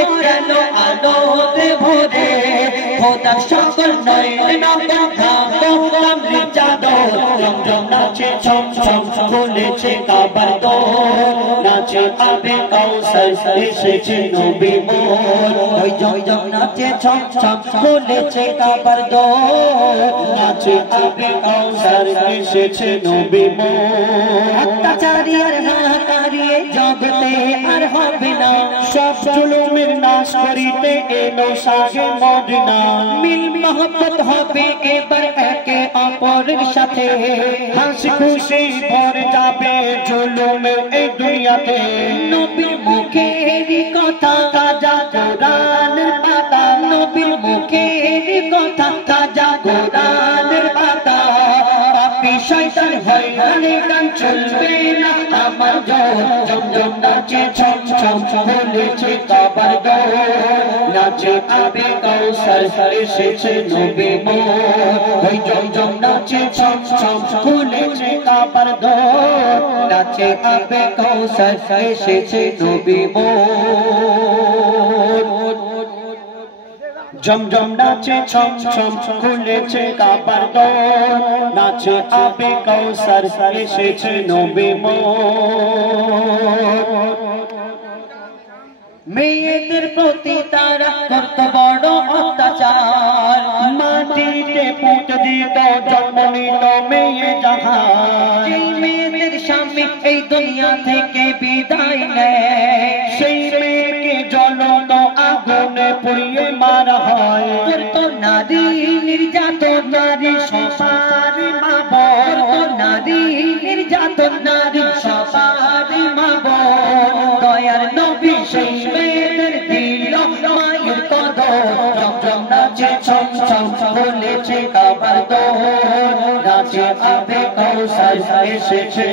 ঘরে গেল আলোতে ভরে খোদার সকল নয়ন কামলি চাদর জমজম নাচে ছম ছম খুলেছে কাবার দোর নাচে আবে কাউসার এসেছে নবী মোর ওই জমজম নাচে ছম ছম খুলেছে কাবার দোর নাচে আবে কাউসার এসেছে নবী মোর অত্যাচারী আর হাহাকারী জগতে আর হবে না সব জুলুমের নাশ করিতে এলো শাহে মদিনা মিল মোহব্বত হবে এবার একে অপরের সাথে হাসি খুশি ভরে যাবে জুলুমের এই দুনিয়াতে নবীর মুখের কথা তাজা কোরআনের পাতা নবীর মুখের কথা তাজা কোরআনের পাতা পাপী শয়তান হয়রানি গান চলবে না আমার জমজম নাচে ছম ছম খুলেছে কাবার দোর নাচে আবে কাউসার এসেছে নবী মোর ওই জমজম নাচে ছম ছম খুলেছে কাবার দোর নাচে আবে কাউসার এসেছে নবী মোর জমজম নাচে ছম ছম খুলেছে কাবার দোর নাচে আবে কাউসার এসেছে নবী মোর মেয়েদের প্রতি তারা করত বড় অত্যাচার মাটিতে পুঁতে দিত জন্ম নিল মেয়ে জাহান যেই মেয়েদের স্বামী এই দুনিয়া থেকে বিদায় নেয় সেই মেয়েকে জ্বলন্ত আগুনে পুড়িয়ে মারা হয় করত নারী নির্যাতন নারী সবার মা বোন নারী নির্যাতন নারী সবার মা বোন দয়ার নবী সেই মেয়েদের দিল মায়ের কদর জমজম নাচে ছম ছম খুলেছে কাবার দোর নাচে আবে কাউসার এসেছে